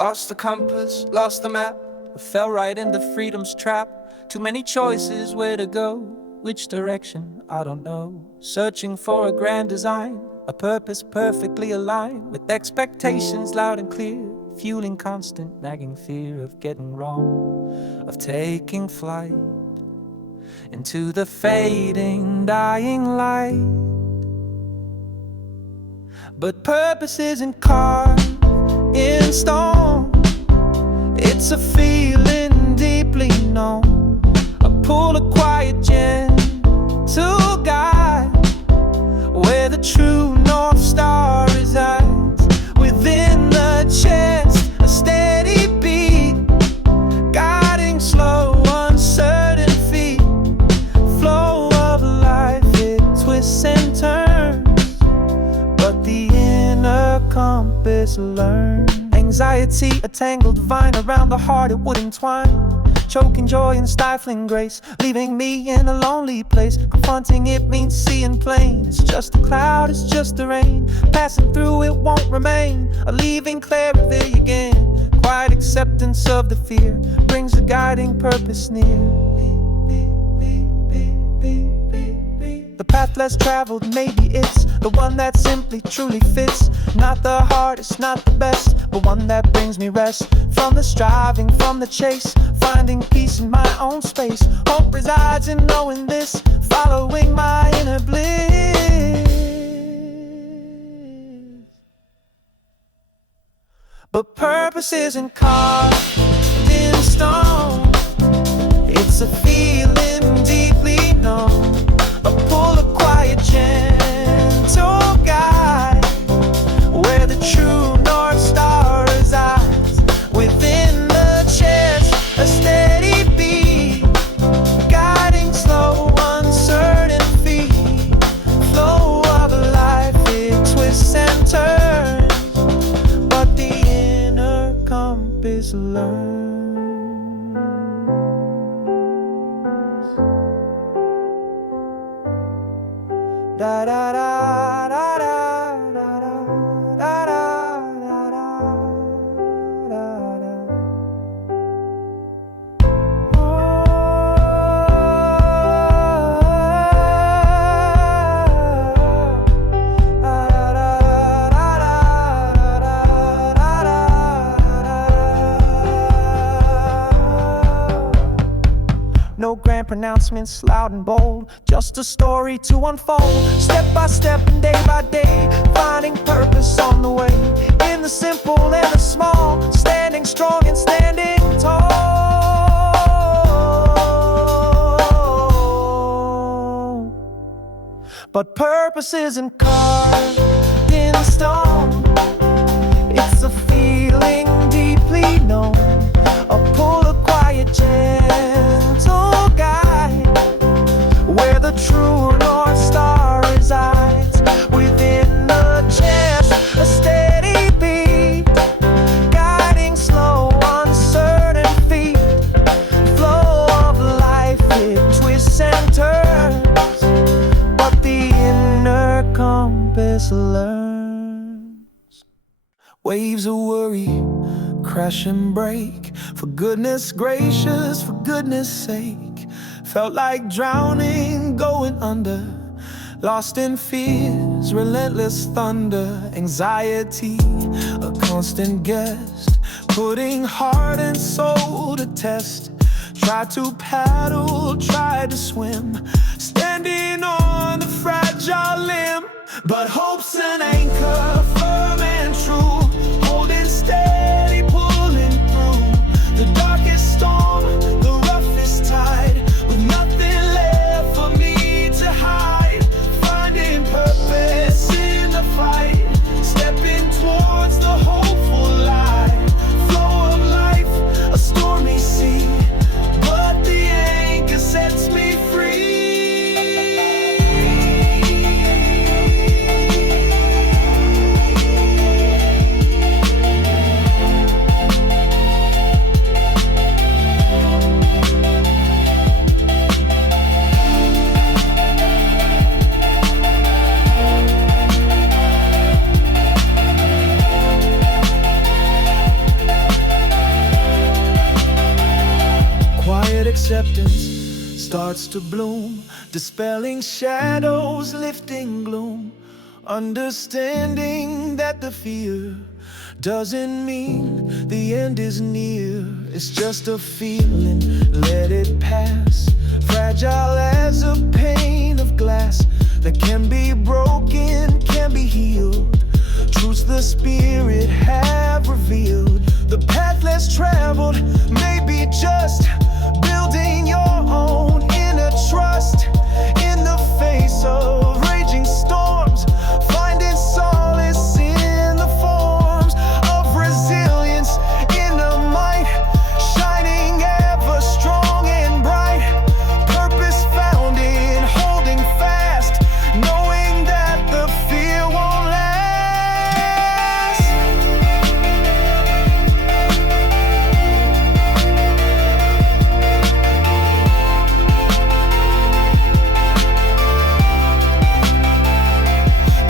Lost the compass, lost the map, I fell right into freedom's trap. Too many choices, where to go, which direction, I don't know. Searching for a grand design, a purpose perfectly aligned, with expectations loud and clear, fueling constant nagging fear of getting wrong, of taking flight into the fading, dying light. But purpose isn't carved in stone, it's a feeling deeply known, a pull, a quiet, gentle guide, where the true North Star resides. Within the chest, a steady beat, guiding slow, uncertain feet. Flow of life, it twists and turns, but the inner compass learns. Anxiety, a tangled vine around the heart, it would entwine, choking joy and stifling grace, leaving me in a lonely place. Confronting it means seeing plain. It's just a cloud, it's just the rain, passing through, it won't remain. A leaving clarity again. Quiet acceptance of the fear brings a guiding purpose near. The path less traveled, maybe it's the one that simply truly fits. Not the hardest, not the best, but one that brings me rest. From the striving, from the chase, finding peace in my own space. Hope resides in knowing this, following my inner bliss. But purpose isn't carved in stone, it's a feeling deeply known, a pull, a quiet, gentle guide, where the true North Star resides. Within the chest, a steady beat, guiding slow, uncertain feet. Flow of life, it twists and turns, but the inner compass learns. Da da da da da da da da da No grand pronouncements, loud and bold, just a story to unfold. Step by step and day by day, finding purpose on the way. In the simple and the small, standing strong and standing tall. But purpose isn't carved in stone, it's a feeling deeply known, a pull, a quiet, gentle guide, where the true North Star resides. Within the chest, a steady beat, guiding slow, uncertain feet. Flow of life, it twists and turns, but the inner compass learns. Waves of worry crash and break, for goodness gracious, for goodness sake. Felt like drowning, going under, lost in fears, relentless thunder. Anxiety, a constant guest, putting heart and soul to test. Tried to paddle, tried to swim, standing on the fragile limb. But hope's an anchor, firm and true, holding steady, pulling through the darkest storm, the roughest tide, with nothing left for me to hide. Finding purpose in the fight, stepping towards the hopeful light. Flow of life, a stormy sea, but the anchor sets me free. to bloom, dispelling shadows, lifting gloom, understanding that the fear doesn't mean the end is near. It's just a feeling, let it pass, fragile as a pane of glass that can be broken, can be healed. Truths the Spirit have revealed. The path less traveled may be just building your own inner trust in the face of raging storms, finding solace in the forms of resilience, inner might, shining ever strong and bright. Purpose found in holding fast, knowing that the fear won't last.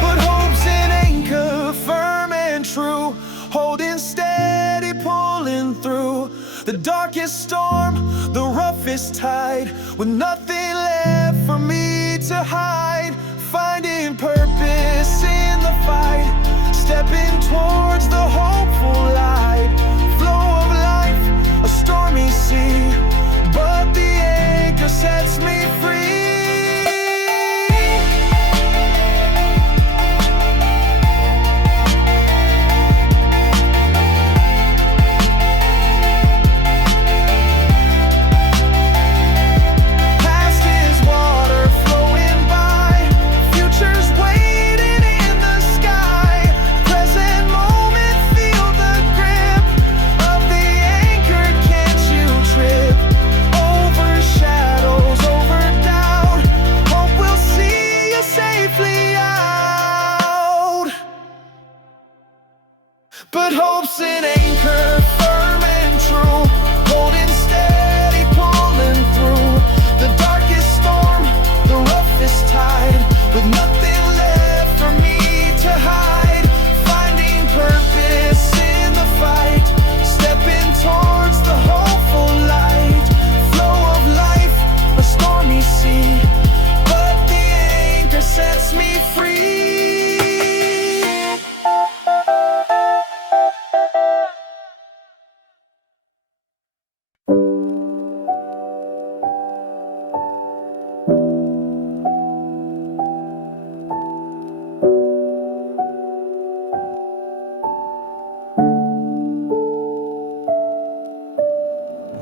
But hope's an anchor, firm and true, holding steady, pulling through the darkest storm, the roughest tide, with nothing left for me to hide. Finding purpose in the fight, stepping towards the hopeful light. Flow of life, a stormy sea, but the anchor sets me free. Past is water flowing by, futures waiting in the sky. Present moment, feel the grip of the anchor, can't you trip? Over shadows, over doubt, hope will see you safely out. But hope's an anchor, firm and true, holding steady, pulling through the darkest storm, the roughest tide, with nothing left for me to hide. Finding purpose in the fight, stepping towards the hopeful light. Flow of life, a stormy sea, but the anchor sets me free.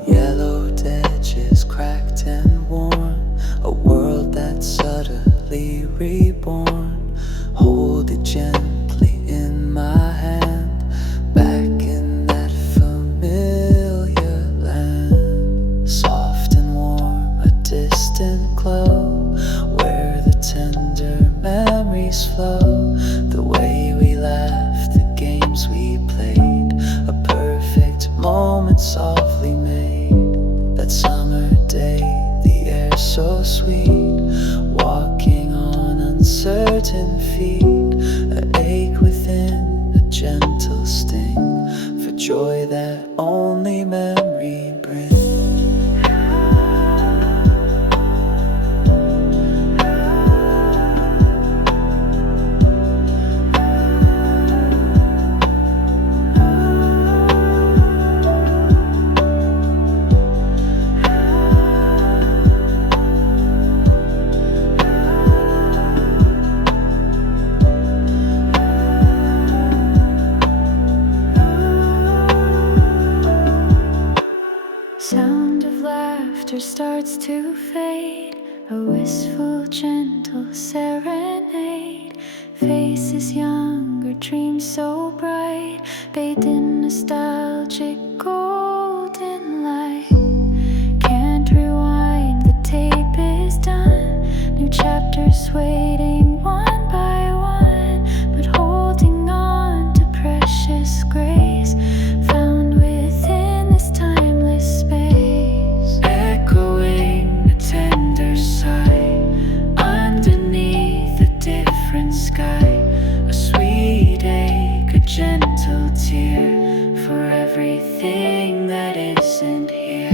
Yellowed edges cracked and worn, a world that's utterly reborn. Hold it gently in my hand, back in that familiar land. Soft and warm, a distant glow, where the tender memories flow. The way we laughed, the games we played, a perfect moment softly made. That summer day, the air so sweet, walking on uncertain feet. An ache within, a gentle sting, for joy that only memory brings. Sound of laughter starts to fade, a wistful, gentle serenade. Faces younger, dreams so bright, bathed in nostalgic golden light. Can't rewind, the tape is done. New chapters waiting one by one, but holding on to precious grace found within this timeless space. Echoing a tender sigh underneath a different sky. A sweet ache, a gentle tear for everything that isn't here.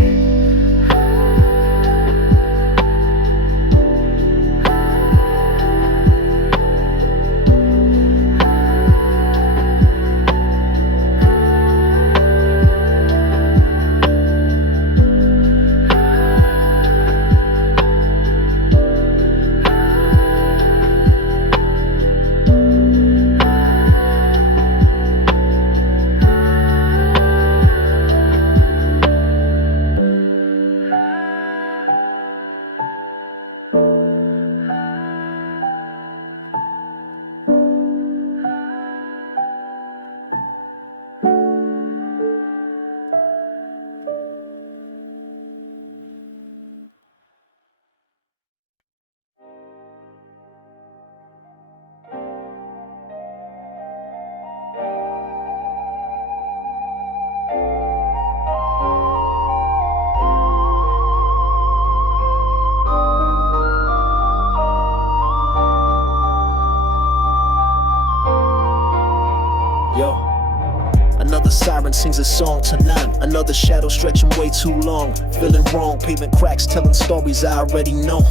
sings a song to none. Another shadow stretching way too long. Feeling wrong, pavement cracks telling stories I already know.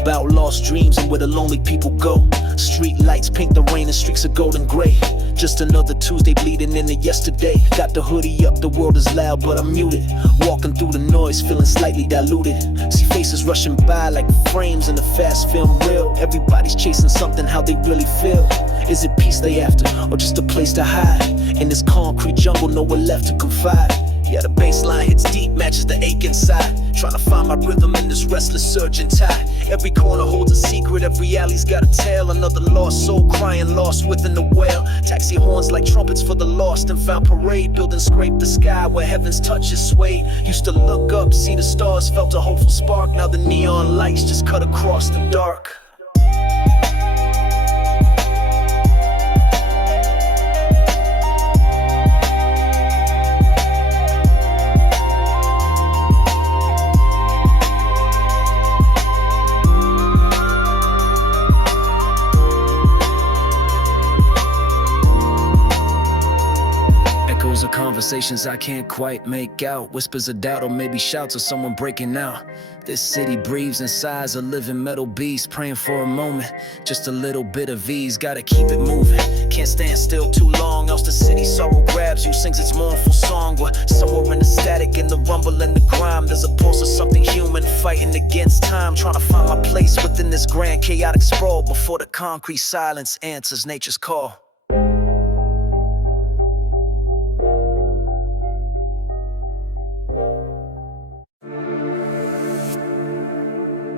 About lost dreams and where the lonely people go. Street lights paint the rain in streaks of gold and gray. Just another Tuesday bleeding into yesterday. Got the hoodie up, the world is loud but I'm muted. Walking through the noise, feeling slightly diluted. See faces rushing by like frames in a fast film reel. Everybody's chasing something, how they really feel. Is it peace they after, or just a place to hide? In this concrete jungle, nowhere left to confide. Yeah, the baseline hits deep, matches the ache inside. Trying to find my rhythm in this restless surging tide. Every corner holds a secret, every alley's got a tale. Another lost soul crying, lost within the well. Taxi horns like trumpets for the lost and found. Parade building scrape the sky where heaven's touch is swayed. Used to look up, see the stars, felt a hopeful spark. Now the neon lights just cut across the dark. Echoes of conversations I can't quite make out. Whispers of doubt or maybe shouts of someone breaking out. This city breathes and sighs a living metal beast. Praying for a moment, just a little bit of ease. Gotta keep it moving, can't stand still too long, else the city sorrow grabs you, sings its mournful song. We're somewhere in the static, in the rumble and the grime. There's a pulse of something human fighting against time. Trying to find my place within this grand chaotic sprawl before the concrete silence answers nature's call.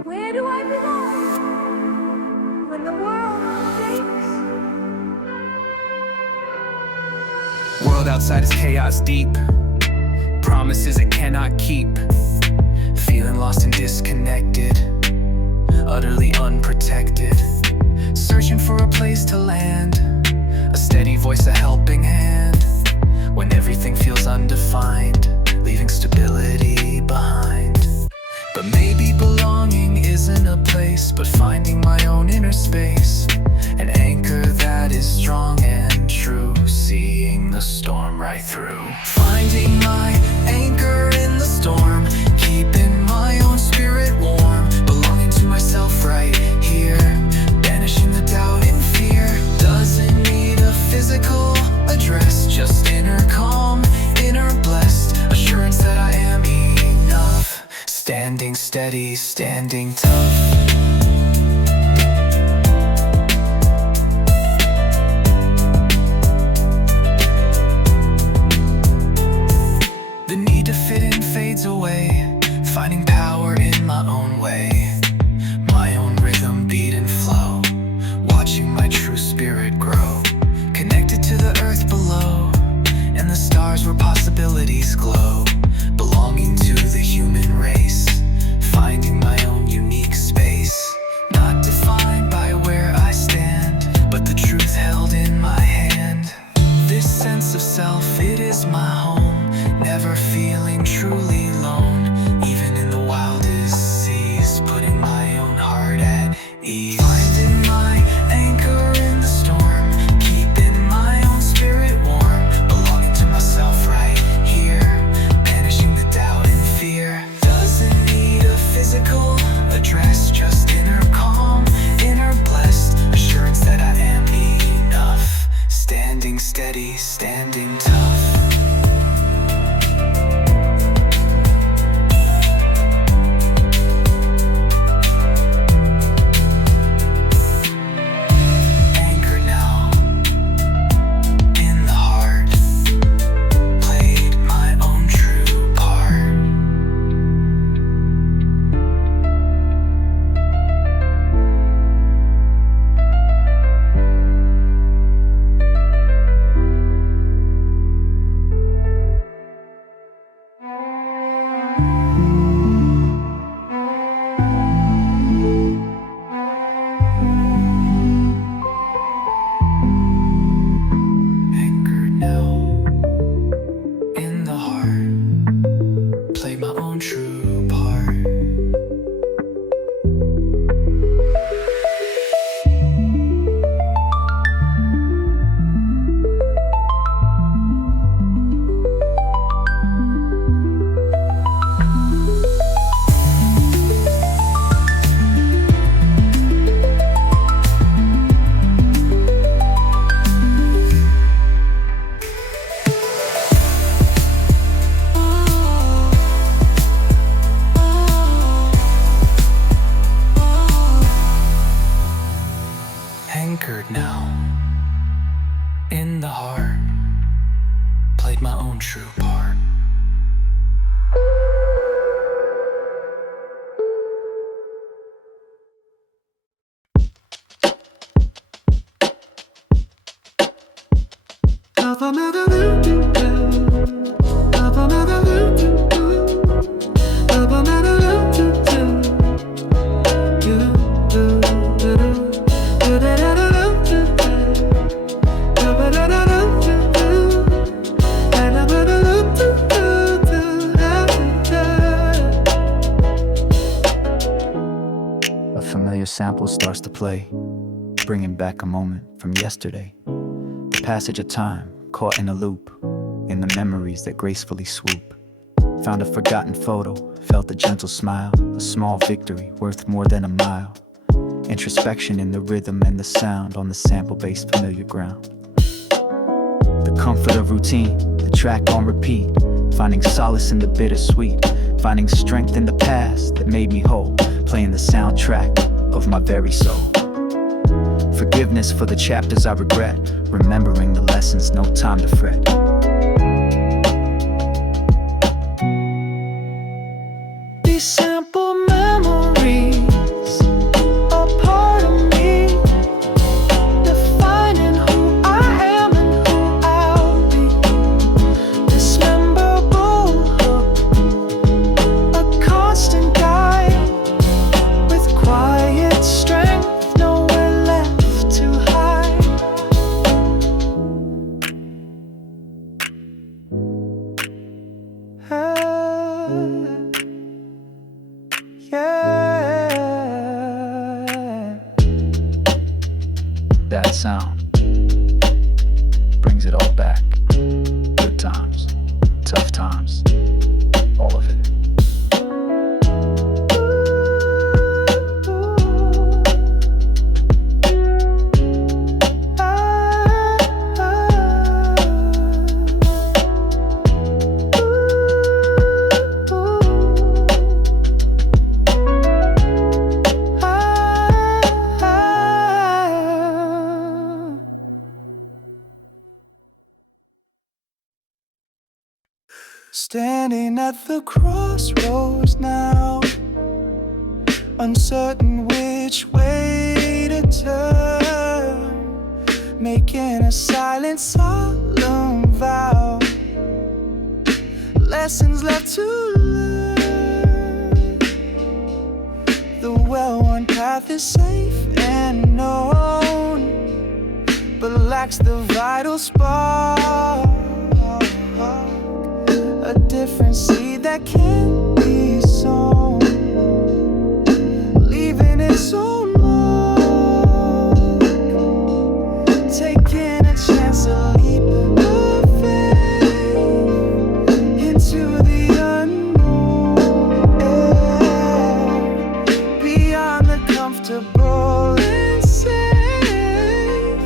Where do I belong when the world shakes? World outside is chaos deep, promises it cannot keep. Feeling lost and disconnected, utterly unprotected. Searching for a place to land, a steady voice, a helping hand. When everything feels undefined, leaving stability behind. But maybe belonging isn't a place, but finding my own inner space. An anchor that is strong and true, seeing the storm right through. Finding my anchor in the storm, keeping my own spirit warm. Belonging to myself right here, banishing the doubt and fear. Doesn't need a physical address, just inner calm, inner blessed. Assurance that I am enough. Standing steady, standing tough. The need to fit in fades away, finding power in my own way. My own rhythm, beat and flow, watching my true spirit grow. Connected to the earth below, and the stars where possibilities glow. Belonging to the human race, finding my own unique space. Anchored now in the heart, played my own true part. A familiar sample starts to play, bringing back a moment from yesterday. The passage of time, caught in a loop, in the memories that gracefully swoop. Found a forgotten photo, felt a gentle smile, a small victory worth more than a mile. Introspection in the rhythm and the sound on the sample-based familiar ground. The comfort of routine, the track on repeat, finding solace in the bittersweet, finding strength in the past that made me whole, playing the soundtrack of my very soul. Forgiveness for the chapters I regret, remembering the lessons, no time to fret. These sample memories are part of me, defining who I am and who I'll be. This memorable hook, a constant guide, with quiet strength, nowhere left to hide. Yeah. That sound brings it all back. Good times, tough times, all of it. Standing at the crossroads now, uncertain which way to turn, making a silent, solemn vow. Lessons left to learn. The well-worn path is safe and known, but lacks the vital spark. A different seed that can't be sown, leaving its own mark. Taking a chance, a leap of faith into the unknown air, beyond the comfortable and safe,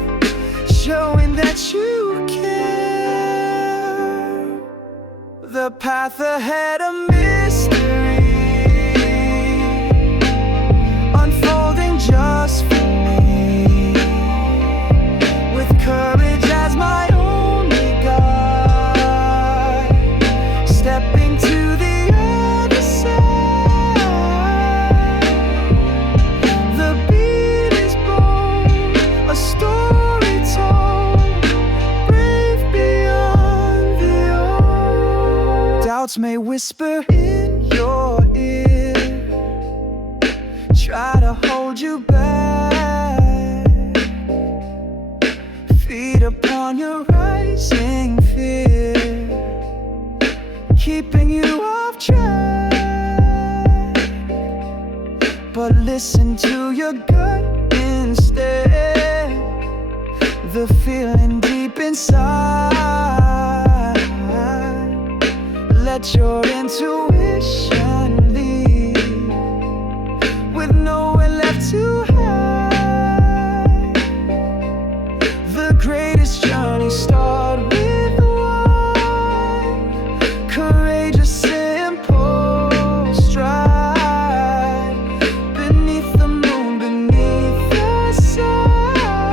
showing that you care. The path ahead, a mystery, unfolding just for me, with courage as my only guide, stepping to the other side. The beat is bold, a story told, brave beyond the old. Doubts may whisper in your ear, try to hold you back, feed upon your rising fear, keeping you off track. But listen to your gut instead, the feeling deep inside. Let your intuition lead, with nowhere left to hide. The greatest journey start with one courageous, simple stride, beneath the moon, beneath the sun.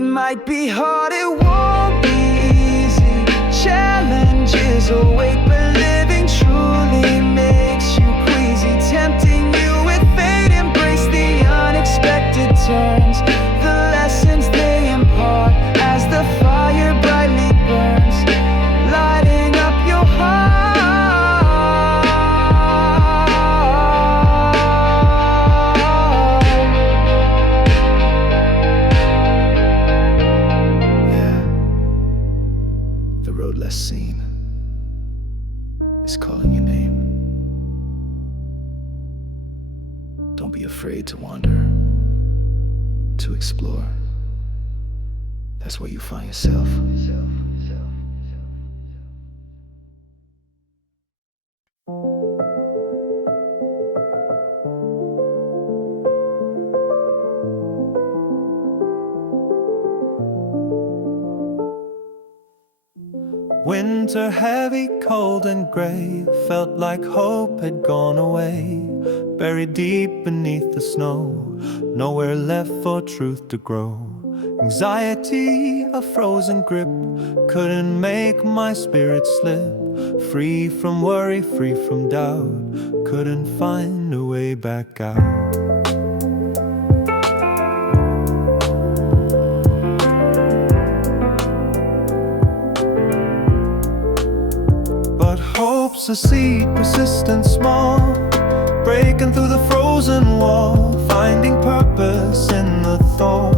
It might be hard, it won't be easy. Challenges await, but living truly makes you queasy. Tempting you with fate, embrace the unexpected turns. The lessons they impart as the fire brightly burns, lighting up your heart. The road less seen is calling your name. Don't be afraid to wander, to explore. That's where you find yourself. Winter heavy, cold and gray, felt like hope had gone away. Buried deep beneath the snow, nowhere left for truth to grow. Anxiety, a frozen grip, couldn't make my spirit slip. Free from worry, free from doubt, couldn't find a way back out. Hope's a seed, persistent, small, breaking through the frozen wall, finding purpose in the thaw,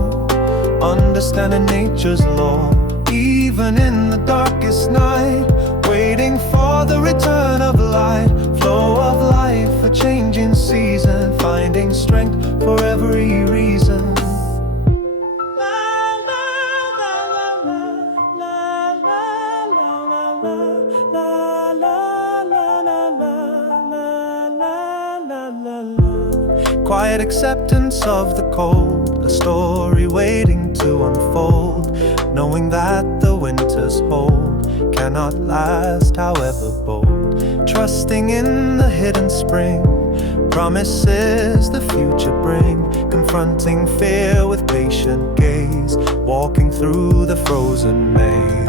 understanding nature's law. Even in the darkest night, waiting for the return of light, flow of life, a changing season, finding strength for every reason. Quiet acceptance of the cold, a story waiting to unfold, knowing that the winter's hold cannot last, however bold. Trusting in the hidden spring, promises the future bring, confronting fear with patient gaze, walking through the frozen maze.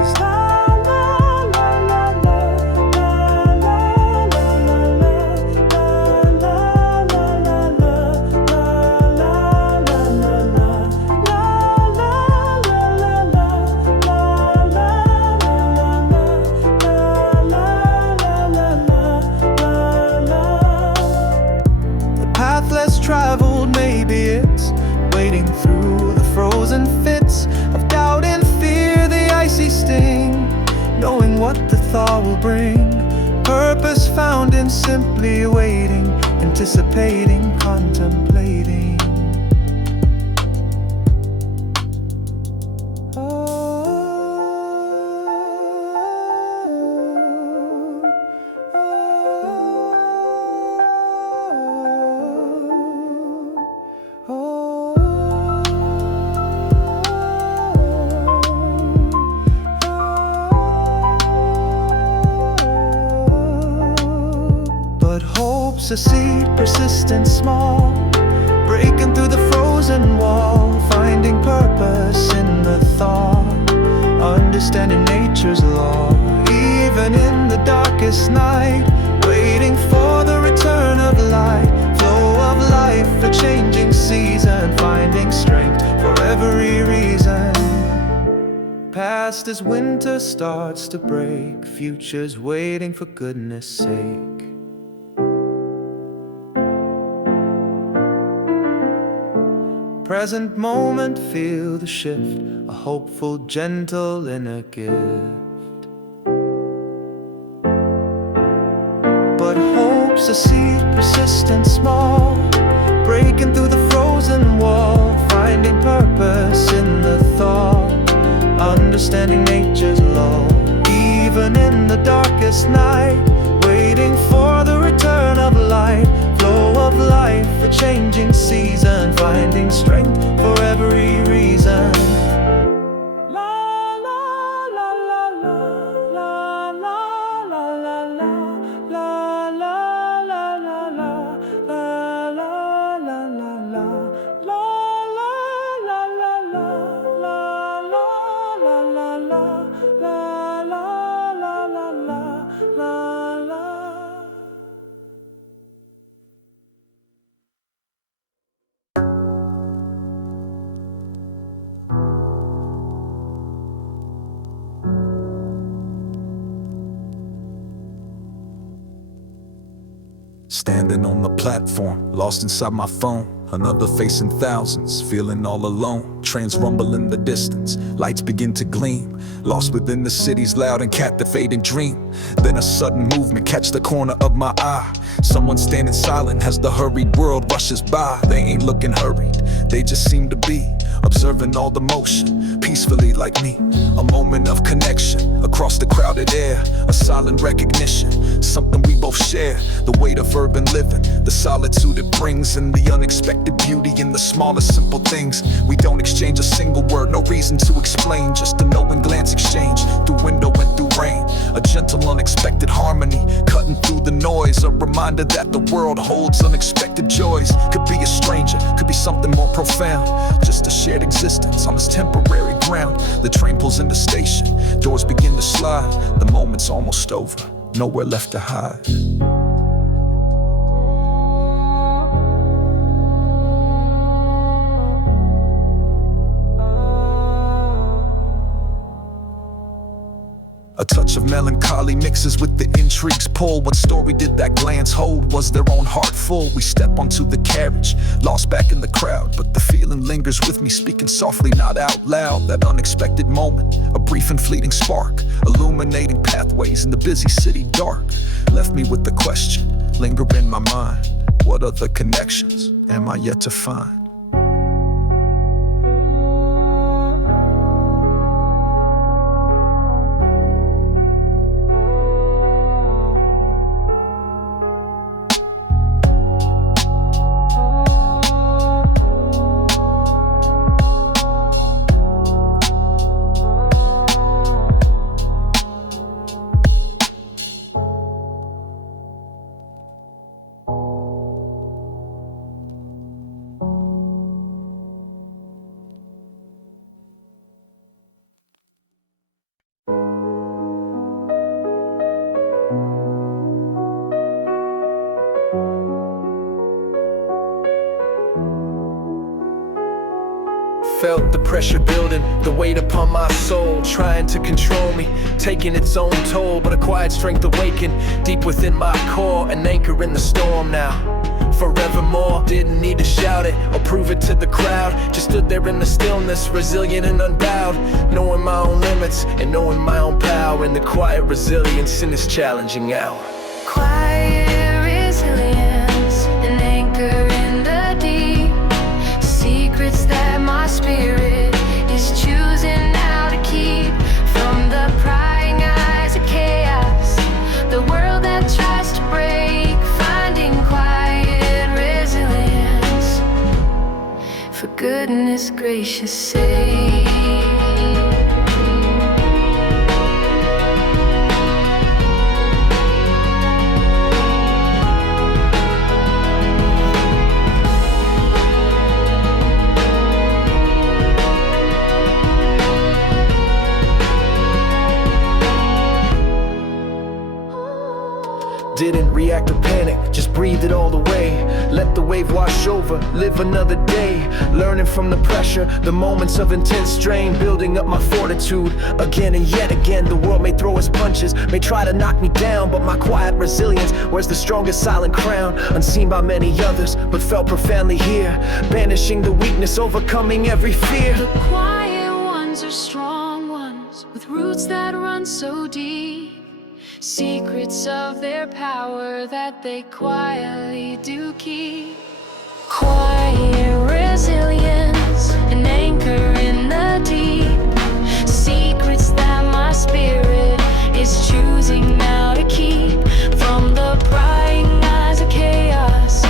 Traveled, maybe it's waiting through the frozen fits of doubt and fear, the icy sting, knowing what the thaw will bring. Purpose found in simply waiting, anticipating, contemplating. Hope's a seed, persistent, small, breaking through the frozen wall, finding purpose in the thaw, understanding nature's law. Even in the darkest night, waiting for the return of light, flow of life, a changing season, finding strength for every reason. Past as winter starts to break, future's waiting for goodness sake. Present moment, feel the shift, a hopeful, gentle inner gift. But hope's a seed, persistent, small, breaking through the frozen wall, finding purpose in the thaw, understanding nature's law. Even in the darkest night, waiting for the return of light, flow of life, a changing season, finding strength for every reason. Standing on the platform, lost inside my phone. Another facing thousands, feeling all alone. Trains rumble in the distance, lights begin to gleam. Lost within the city's loud and captivating dream. Then a sudden movement catch the corner of my eye. Someone standing silent as the hurried world rushes by. They ain't looking hurried, they just seem to be observing all the motion, peacefully like me. A moment of connection across the crowded air. A silent recognition, something we both share. The weight of urban living, the solitude it brings, and the unexpected beauty in the smallest simple things. We don't exchange a single word, no reason to explain, just a knowing glance exchange through window and through rain. A gentle unexpected harmony cutting through the noise. A reminder that the world holds unexpected joys. Could be a stranger, could be something more profound. Just a shared existence on this temporary ground. The train pulls into station, doors begin to slide. The moment's almost over, nowhere left to hide. A touch of melancholy mixes with the intrigue's pull. What story did that glance hold? Was their own heart full? We step onto the carriage, lost back in the crowd, but the feeling lingers with me, speaking softly, not out loud. That unexpected moment, a brief and fleeting spark, illuminating pathways in the busy city dark. Left me with the question, linger in my mind. What other connections am I yet to find? Felt the pressure building, the weight upon my soul, trying to control me, taking its own toll. But a quiet strength awakened deep within my core, an anchor in the storm now, forevermore. Didn't need to shout it or prove it to the crowd, just stood there in the stillness, resilient and unbowed, knowing my own limits and knowing my own power. In the quiet resilience in this challenging hour. Quiet resilience, an anchor in the deep. Secrets that my spirit is choosing now to keep from the prying eyes of chaos, the world that tries to break. Finding quiet resilience, for goodness gracious sake. Didn't react or panic, just breathed it all away. Let the wave wash over, live another day. Learning from the pressure, the moments of intense strain, building up my fortitude again and yet again. The world may throw its punches, may try to knock me down, but my quiet resilience wears the strongest silent crown. Unseen by many others, but felt profoundly here, banishing the weakness, overcoming every fear. The quiet ones are strong ones, with roots that run so deep. Secrets of their power that they quietly do keep. Quiet resilience, an anchor in the deep. Secrets that my spirit is choosing now to keep from the prying eyes of chaos,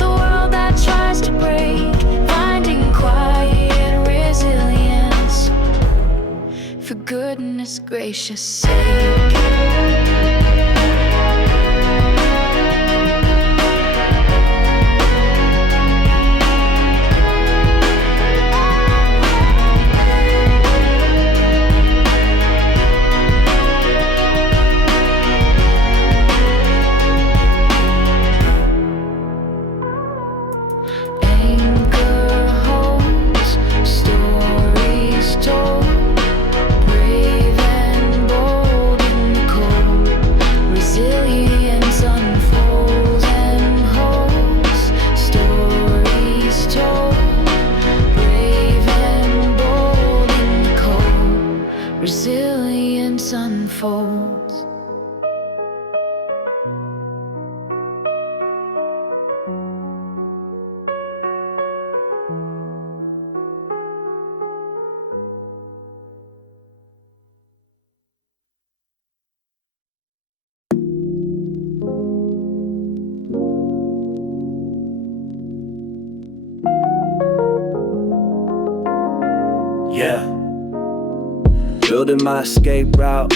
the world that tries to break. Finding quiet resilience, for goodness gracious sake. Brave and bold Yeah. Building my escape route,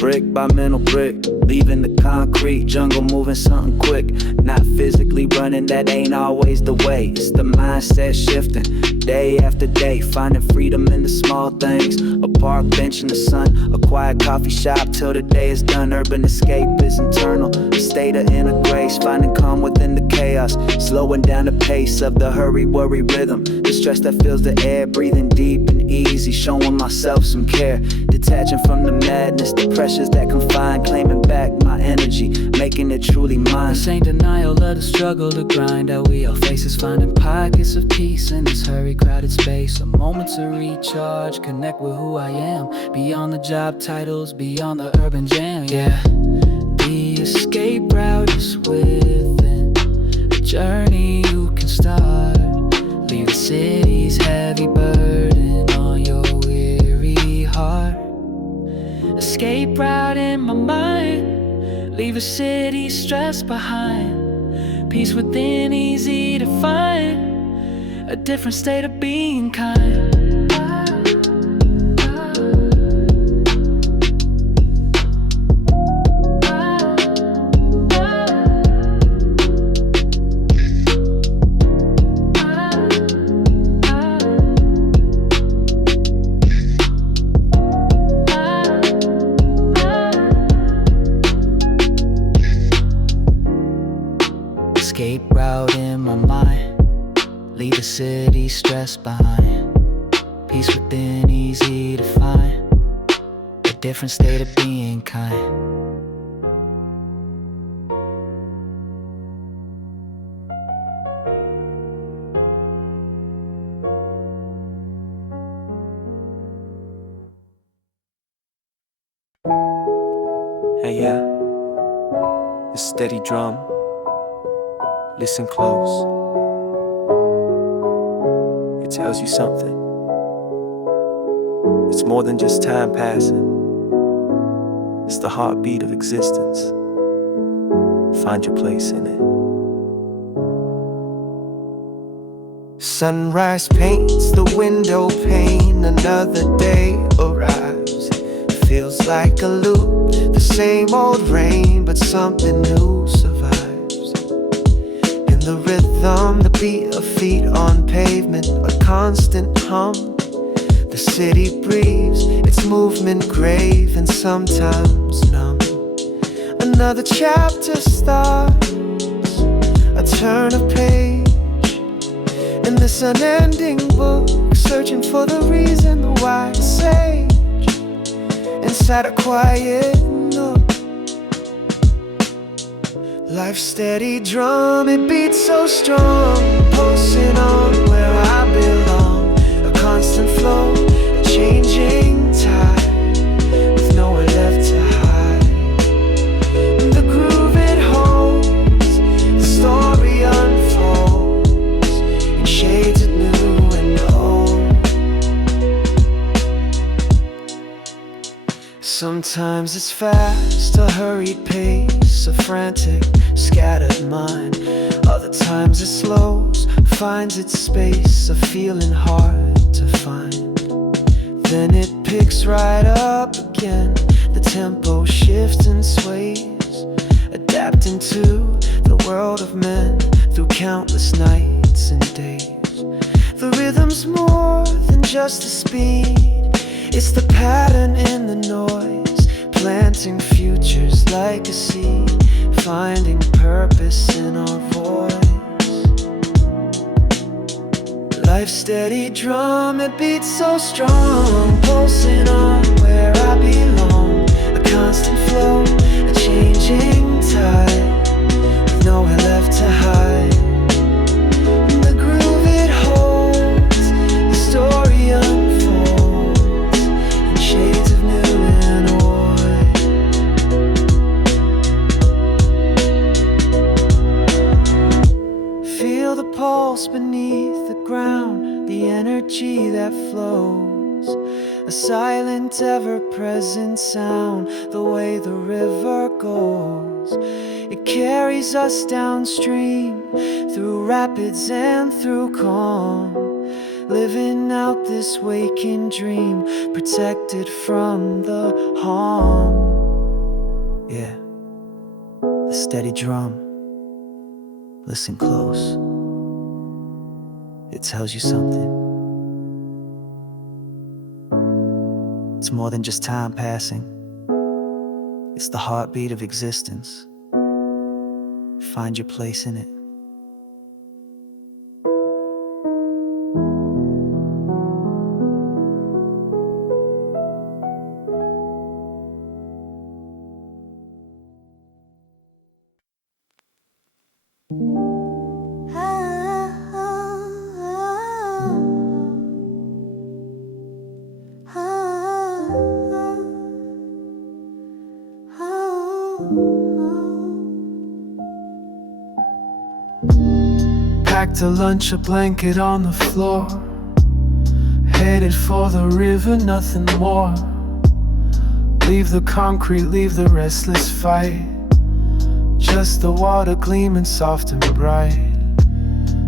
brick by mental brick, leaving the concrete jungle, moving something quick. Not physically running, that ain't always the way. It's the mindset shifting, day after day, finding freedom in the small things. A park bench in the sun, a quiet coffee shop till the day is done. Urban escape is internal, a state of inner grace, finding calm within the chaos, slowing down the pace of the hurry worry rhythm. The stress that fills the air, breathing deep and easy, showing myself some care, detaching from the madness, the pressures that confine, claiming back my energy, making it truly mine. This ain't denial of the struggle, the grind that we all face is finding pockets of peace in this hurry crowded space. A moment to recharge, connect with who I am, beyond the job titles, beyond the urban jam. Yeah, the escape route is within, a journey you can start. Leave the city's heavy burden on your weary heart. Escape route in my mind, leave a city stress behind. Peace within, easy to find, a different state of being kind. Escape route in my mind, leave the city stress behind. Peace within, easy to find, a different state of being kind. Hey, yeah, the steady drum. Listen close. It tells you something. It's more than just time passing. It's the heartbeat of existence. Find your place in it. Sunrise paints the window pane, another day arrives. Feels like a loop, the same old rain, but something new survives. The rhythm, the beat of feet on pavement, a constant hum. The city breathes, its movement grave and sometimes numb. Another chapter starts, a turn of page in this unending book, searching for the reason, the why, the sage inside a quiet nook. Life's steady drum, it beats so strong, pulsing on where I belong. A constant flow, a changing tide, with nowhere left to hide. The groove it holds, the story unfolds in shades of new and old. Sometimes it's fast, a hurried pace, a frantic, scattered mind. Other times it slows, finds its space, a feeling hard to find. Then it picks right up again, the tempo shifts and sways, adapting to the world of men through countless nights and days. The rhythm's more than just the speed, it's the pattern in the noise, planting futures like a seed, finding purpose in our voice. Life's steady drum, it beats so strong, pulsing on where I belong. A constant flow, a changing tide, with nowhere left to hide. The groove it holds, the story unfolds in shades of new and old. Feel the pulse beneath the ground, the energy that flows, a silent, ever-present sound, the way the river goes. It carries us downstream, through rapids and through calm. living out this waking dream, protected from the harm. Yeah, the steady drum. Listen close. It tells you something. It's more than just time passing. It's the heartbeat of existence. Find your place in it. Packed a lunch, a blanket on the floor, headed for the river, nothing more. Leave the concrete, leave the restless fight, just the water gleaming soft and bright.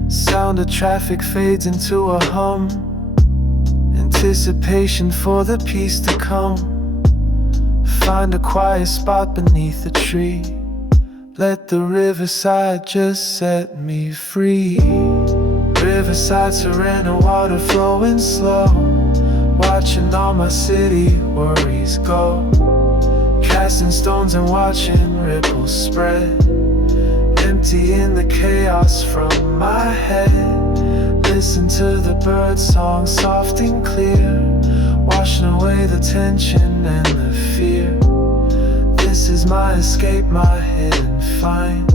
Sound of traffic fades into a hum, anticipation for the peace to come. Find a quiet spot beneath a tree, let the riverside just set me free. Riverside, surrender, water flowing slow, watching all my city worries go. Casting stones and watching ripples spread, emptying the chaos from my head. Listen to the bird song, soft and clear, washing away the tension and the fear. This is my escape, my hidden find,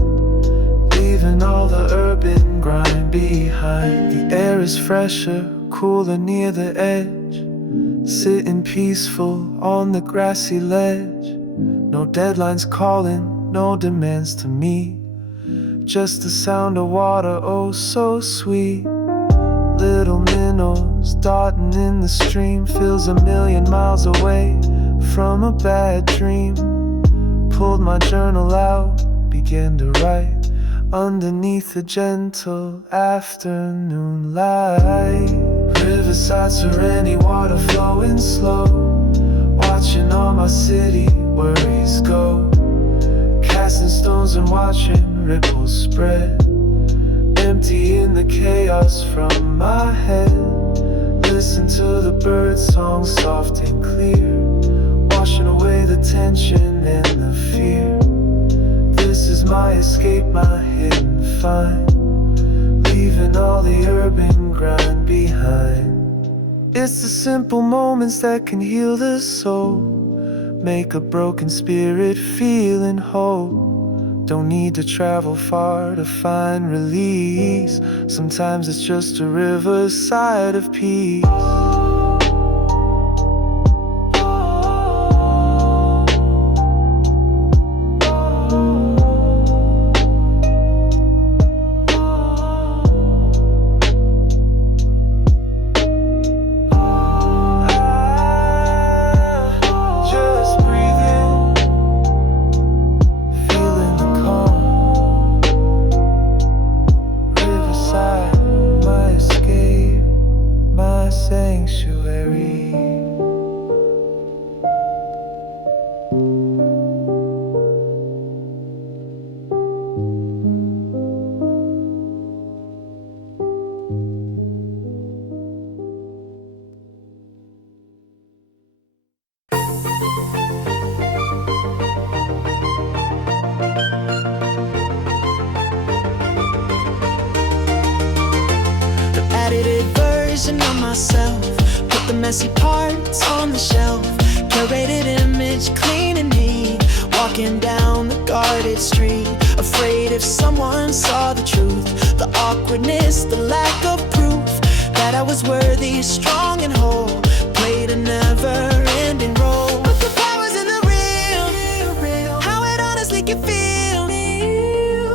leaving all the urban grind behind. The air is fresher, cooler near the edge, sitting peaceful on the grassy ledge. No deadlines calling, no demands to meet, just the sound of water, oh so sweet. Little minnows darting in the stream, feels a million miles away from a bad dream. Pulled my journal out, began to write, underneath the gentle afternoon light. Riverside, serenity, water flowing slow, watching all my city worries go. Casting stones and watching ripples spread, emptying the chaos from my head. Listen to the bird song, soft and clear, washing away the tension and the fear. This is my escape, my hidden find, leaving all the urban grind behind. It's the simple moments that can heal the soul, make a broken spirit feeling whole. Don't need to travel far to find release, sometimes it's just a riverside of peace. Myself, put the messy parts on the shelf, curated image clean and neat, walking down the guarded street, afraid if someone saw the truth, the awkwardness, the lack of proof that I was worthy, strong and whole, played a never-ending role. But the power's in the real, how it honestly can feel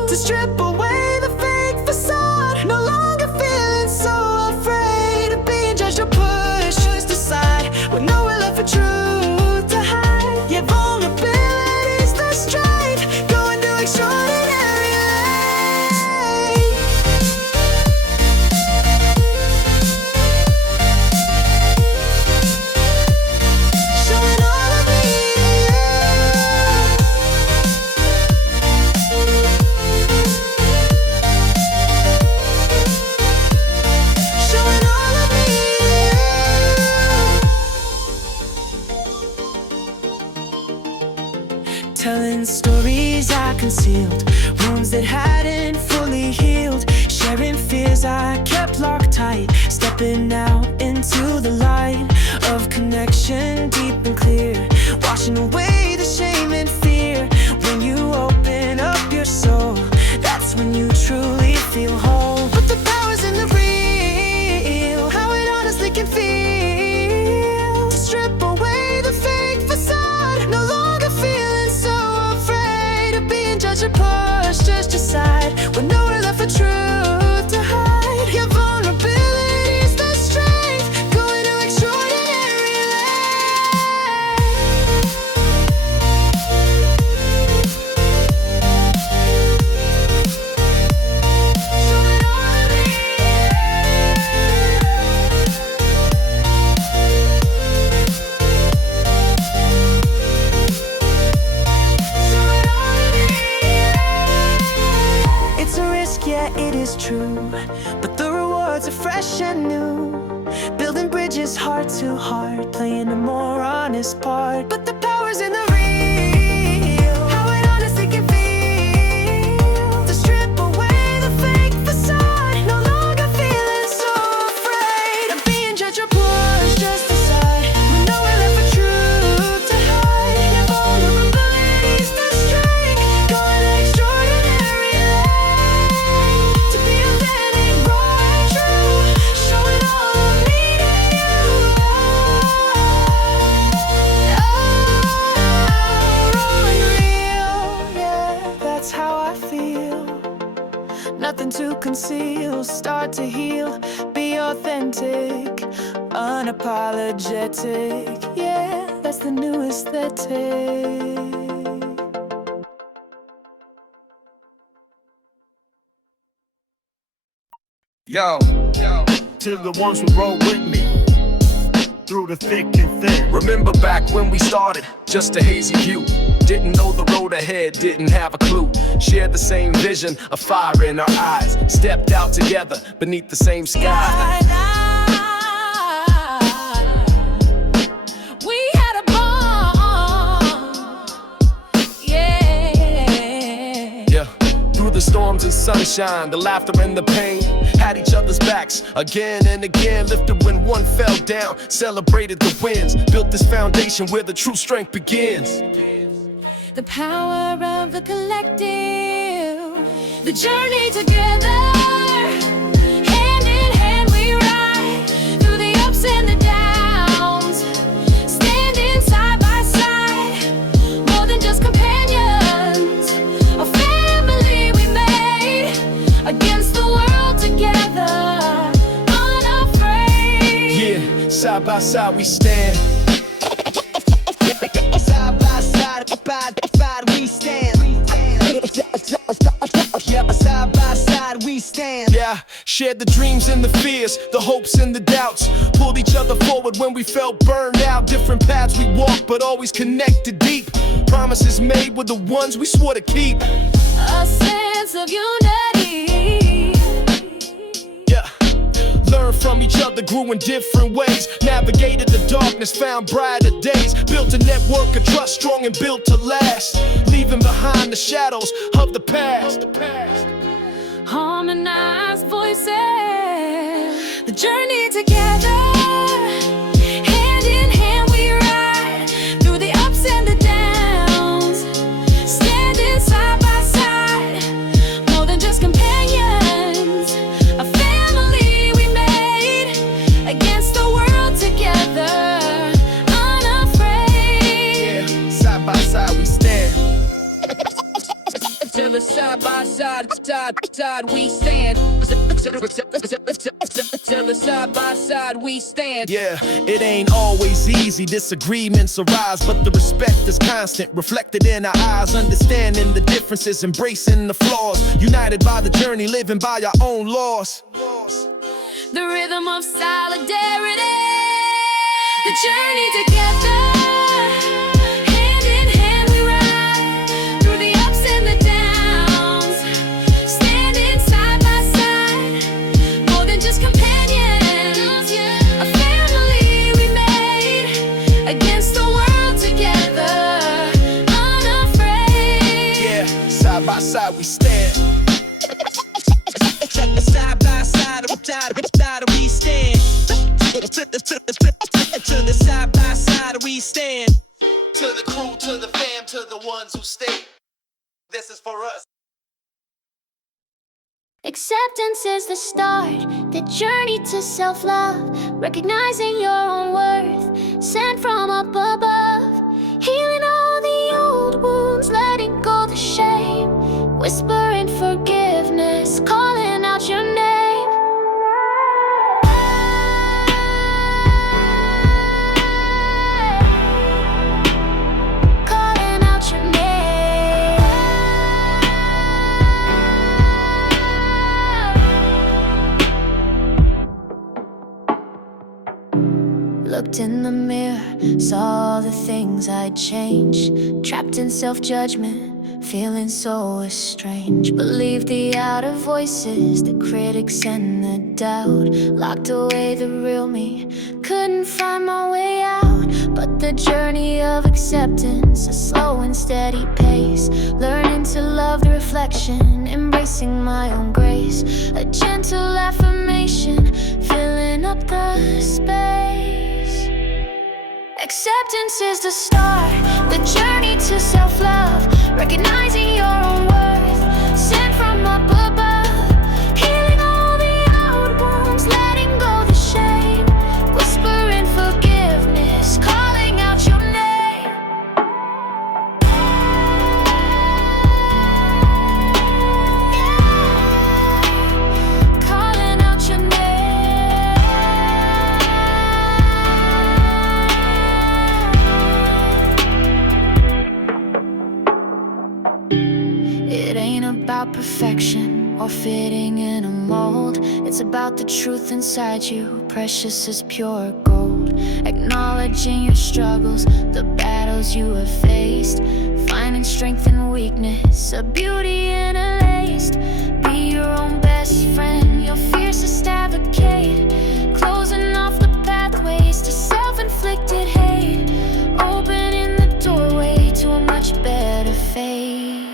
to strip away the fake facade, no longer feeling so afraid of being judged or pushed aside, with nowhere left for truth to hide. Yeah, vulnerability's the stride, going to extraordinary lengths. concealed, wounds that hadn't fully healed, sharing fears I kept locked tight, stepping out into the light of connection deep and clear, washing away the shame and fear. When you open up your soul, that's when you truly feel whole. But the power's in the real, how it honestly can feel, to strip away the fake facade, no longer feeling so afraid of being judged or pushed just aside, with nowhere left for truth to hide. Your vulnerability's the strength, going to extraordinary it is true, but the rewards are fresh and new. Building bridges heart to heart, playing a more honest part. But the power's in the real, how it honestly can feel, to strip away the fake facade, no longer feeling so afraid of being judged or pushed just aside, with nowhere left for truth to hide. Your vulnerability's the strength, going to extraordinary lengths, to be authentic, raw and true, showing all of me to you. Raw and real, yeah, that's how I feel. Nothing to conceal, start to heal, be authentic, unapologetic, yeah, that's the new aesthetic. Yo, to the ones who roll with me through the thick and thin. Remember back when we started, just a hazy view. Didn't know the road ahead, didn't have a clue. Shared the same vision, a fire in our eyes. Stepped out together beneath the same sky. We had a bond, yeah. Yeah, through the storms and sunshine, the laughter and the pain. Had each other's backs again and again. Lifted when one fell down, celebrated the wins. Built this foundation where the true strength begins. The power of the collective, the journey together, hand in hand we ride, through the ups and the downs, standing side by side, more than just companions, a family we made, against the world together, unafraid. Yeah, side by side we stand. Side by side, we stand. Side by side, we stand. Yeah, shared the dreams and the fears, the hopes and the doubts. Pulled each other forward when we felt burned out. Different paths we walked, but always connected deep. Promises made with the ones we swore to keep. A sense of unity. Yeah, learned from each other, grew in different ways. Navigated the darkness, found brighter days. Built a network of trust, strong and built to last. Leaving behind the shadows of the past. Harmonized voices, the journey together, hand in hand we ride, through the ups and the downs, standing side by side, more than just companions, a family we made, against the world together, unafraid. Yeah, side by side we stand. Till the side by side we stand. Till the side by side we stand. Yeah, it ain't always easy, disagreements arise, but the respect is constant, reflected in our eyes, understanding the differences, embracing the flaws, united by the journey, living by our own laws. The rhythm of solidarity, the journey together, hand in hand we ride, through the ups and the downs, standing side by side, more than just companions, a family we made, against the world together, unafraid. Yeah, side To the side by side we stand. To the crew, to the fam, to the ones who stay. This is for us. Acceptance is the start, the journey to self-love, recognizing your own worth, sent from up above, healing all the old wounds, letting go the shame, whispering forgiveness, calling out your name. Calling out your name. Looked in the mirror, saw the things I'd change. Trapped in self-judgment, feeling so estranged. Believed the outer voices, the critics and the doubt. Locked away the real me, couldn't find my way out. But the journey of acceptance, a slow and steady pace. Learning to love the reflection, embracing my own grace. A gentle affirmation, filling up the space. Acceptance is the start, the journey to self-love, recognizing your own worth, sent from up above, healing all the old wounds, letting go the shame, whispering forgiveness, calling out your name. Calling out your name. It ain't about perfection or fitting in a mold. It's about the truth inside you, precious as pure gold. Acknowledging your struggles, the battles you have faced, finding strength in weakness, a beauty in a lace. Be your own best friend, your fiercest advocate, closing off the pathways to self-inflicted hate, opening the doorway to a much better fate.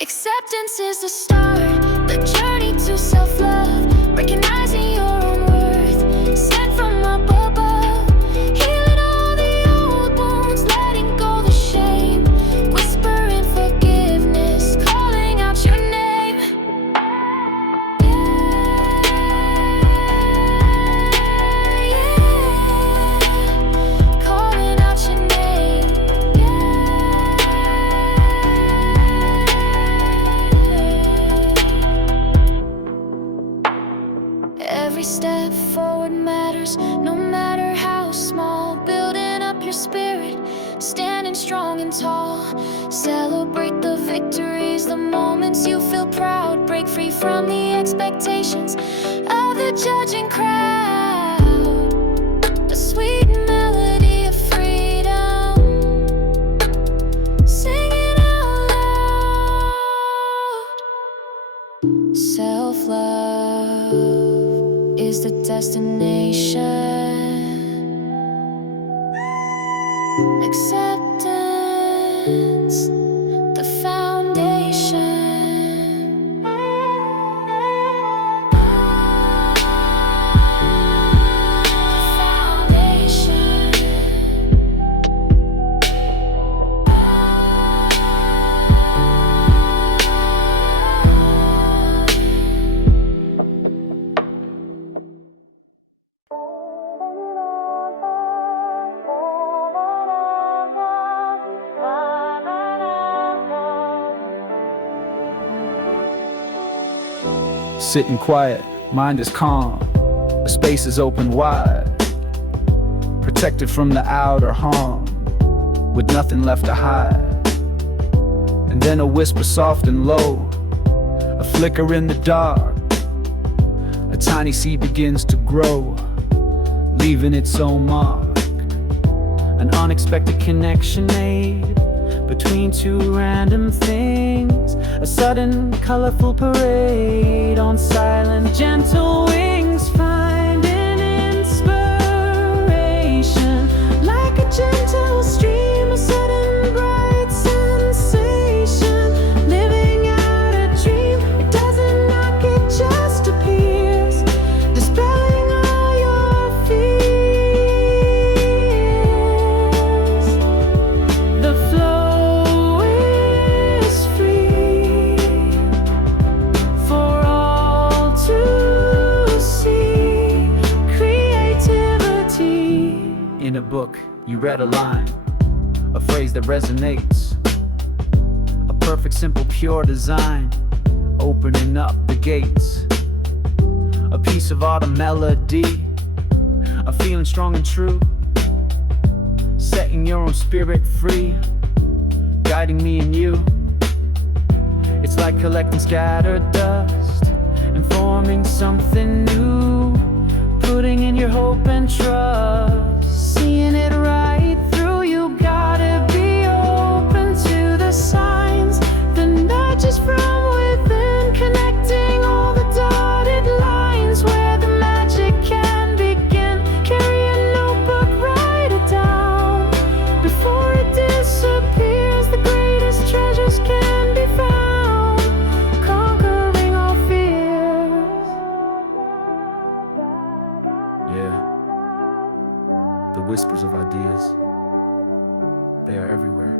Acceptance is the start, the journey to self-love, recognizing your own worth, sent from up above, healing all the old wounds, letting go the shame, whispering forgiveness, calling out your name. Calling out your name. Every step forward matters, no matter how small. Building up your spirit, standing strong and tall. Celebrate the victories, the moments you feel proud. Break free from the expectations of the judging crowd. A sweet melody of freedom, singing out loud. Self-love is the destination. Acceptance, the foundation. Sitting quiet, mind is calm, the space is open wide, protected from the outer harm, with nothing left to hide. And then a whisper soft and low, a flicker in the dark, a tiny seed begins to grow, leaving its own mark. An unexpected connection made between two random things, a sudden colorful parade on silent gentle wings, finding inspiration like a gentle stream, a sudden bright sensation, living out a dream. It doesn't knock, it just appears, dispelling all your You read a line, a phrase that resonates, a perfect, simple, pure design, opening up the gates. A piece of autumn melody, a feeling strong and true, setting your own spirit free, guiding me and you. It's like collecting scattered dust and forming something new, putting in your hope and trust, seeing it right through. You gotta be open to the signs, the nudges from within, connecting all the dotted lines where the magic can begin. Carry a notebook, write it down before it disappears. The greatest treasures can be found, conquering all fears. Yeah, the whispers of ideas, they are everywhere.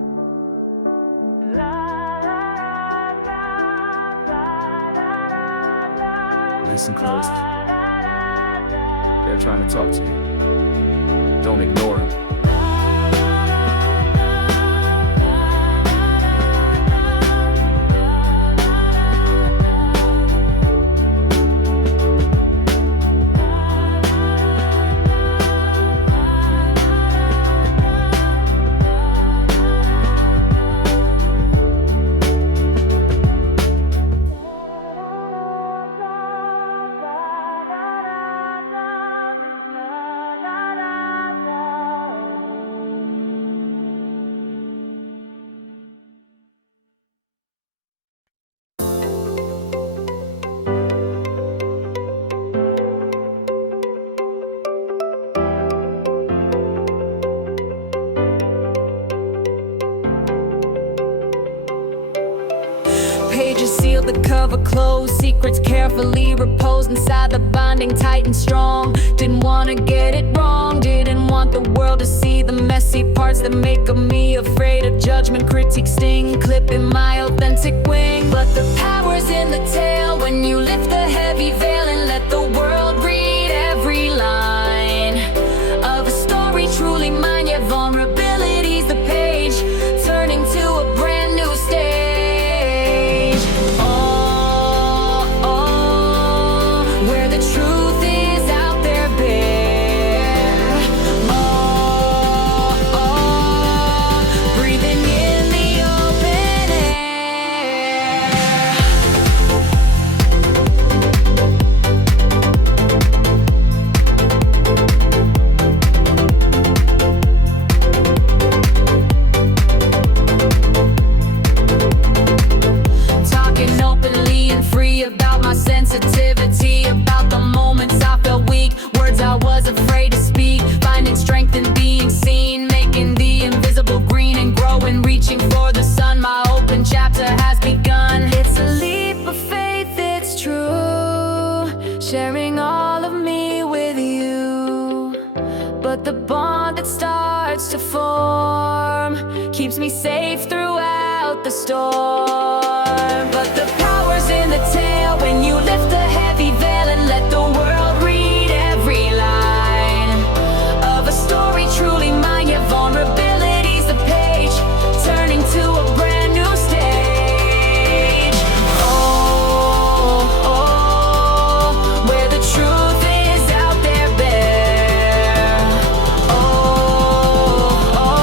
Listen close. They're trying to talk to you. Don't ignore them. Pages sealed, the cover closed, secrets carefully reposed inside the binding, tight and strong. Didn't wanna get it wrong, didn't want the world to see the messy parts that make of me afraid of judgment, critique, sting, clipping my authentic wing. But the power's in the tale when you lift the heavy veil and let the world read every line of a story truly mine. Yet vulnerability's the page, turning to a brand new stage. Sensitivity about the moments I felt weak, words I was afraid to speak, finding strength in being seen, making the invisible green and growing, reaching for the sun. My open chapter has begun. It's a leap of faith, it's true, sharing all of me with you. But the bond that starts to form keeps me safe throughout the storm. But the power's in the tale when you lift the heavy veil and let the world read every line of a story truly mine. Yet vulnerability's the page, turning to a brand new stage. Oh, where the truth is out there bare. Oh,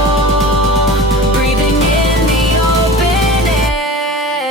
breathing in the open air.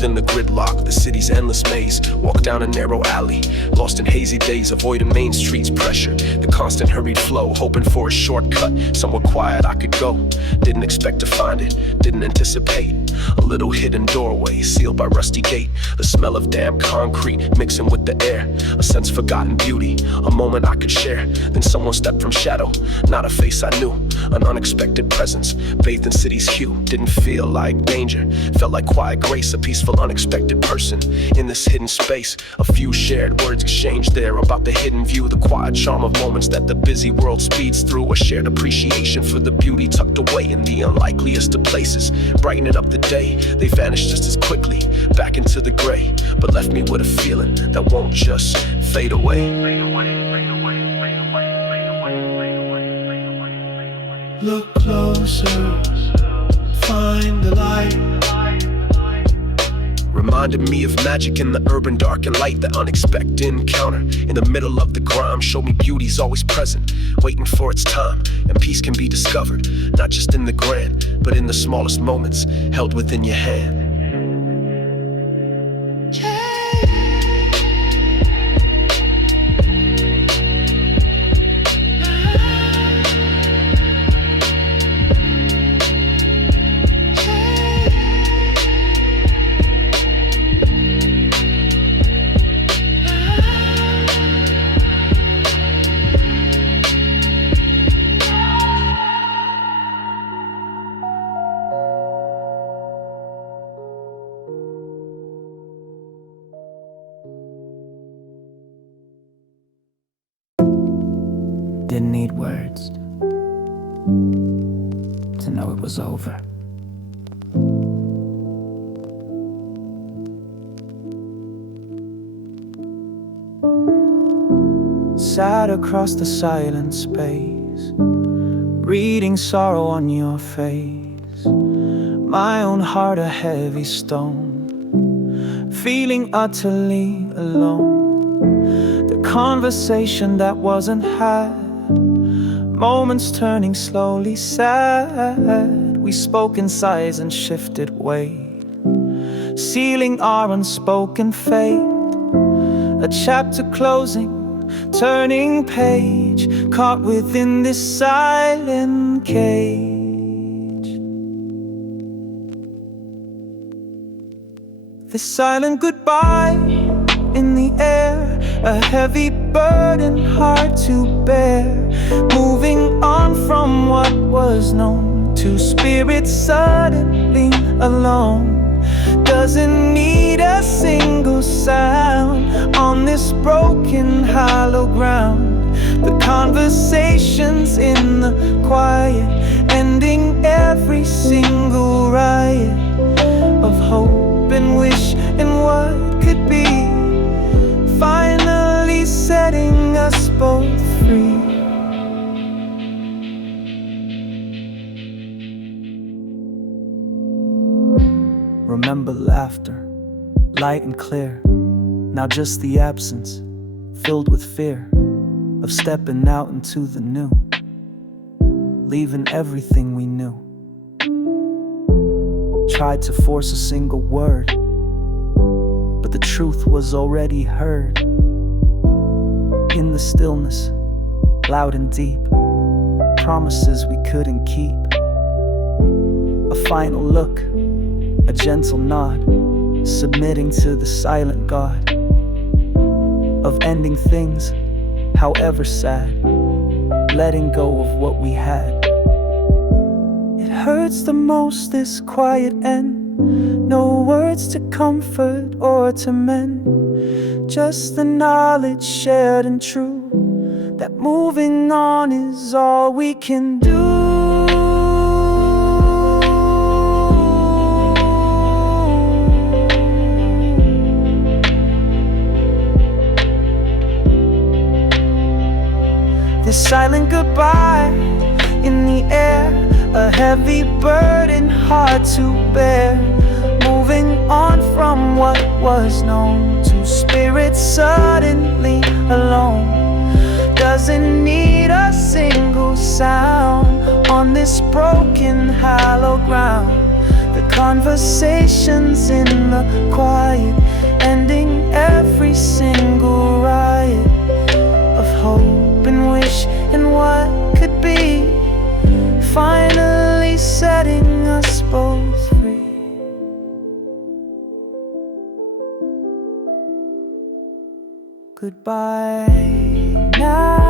within the gridlock, the city's endless maze. Walk down a narrow alley, lost in hazy days, avoiding Main Street's pressure. The constant hurried flow, hoping for a shortcut, somewhere quiet I could go. Didn't expect to find it, didn't anticipate. A little hidden doorway, sealed by rusty gate. The smell of damp concrete mixing with the air. A sense of forgotten beauty, a moment I could share. Then someone stepped from shadow, not a face I knew. An unexpected presence, bathed in city's hue. Didn't feel like danger, felt like quiet grace. A peaceful, unexpected person in this hidden space. A few shared words exchanged there about the hidden view. The quiet charm of moments that the busy world speeds through. A shared appreciation for the beauty tucked away in the unlikeliest of places. Brightening up the day, they vanished just as quickly, back into the gray. But left me with a feeling that won't just fade away. Look closer, find the light. Reminded me of magic in the urban dark and light. The unexpected encounter in the middle of the grime showed me beauty's always present, waiting for its time. And peace can be discovered, not just in the grand, but in the smallest moments held within your hand. Didn't need words to know it was over. Sat across the silent space, reading sorrow on your face. My own heart a heavy stone, feeling utterly alone. The conversation that wasn't had, moments turning slowly sad. We spoke in sighs and shifted weight, sealing our unspoken fate. A chapter closing, turning page, caught within this silent cage. This silent goodbye in the air, a heavy burden hard to bear. Moving on from what was known, two spirits suddenly alone. Doesn't need a single sound on this broken hollow ground. The conversations in the quiet, ending every single riot of hope and wish and what could be, finally setting us both free. Remember laughter, light and clear. Now just the absence, filled with fear of stepping out into the new, leaving everything we knew. Tried to force a single word, but the truth was already heard. In the stillness, loud and deep, promises we couldn't keep. A final look, a gentle nod, submitting to the silent God of ending things, however sad, letting go of what we had. It hurts the most, this quiet end, no words to comfort or to mend, just the knowledge shared and true, that moving on is all we can do. This silent goodbye in the air, a heavy burden hard to bear. Moving on from what was known, two spirits suddenly alone. Doesn't need a single sound on this broken hollow ground. The Conversations in the quiet, ending every single riot of hope and wish and what could be, finally setting us both free. Goodbye now.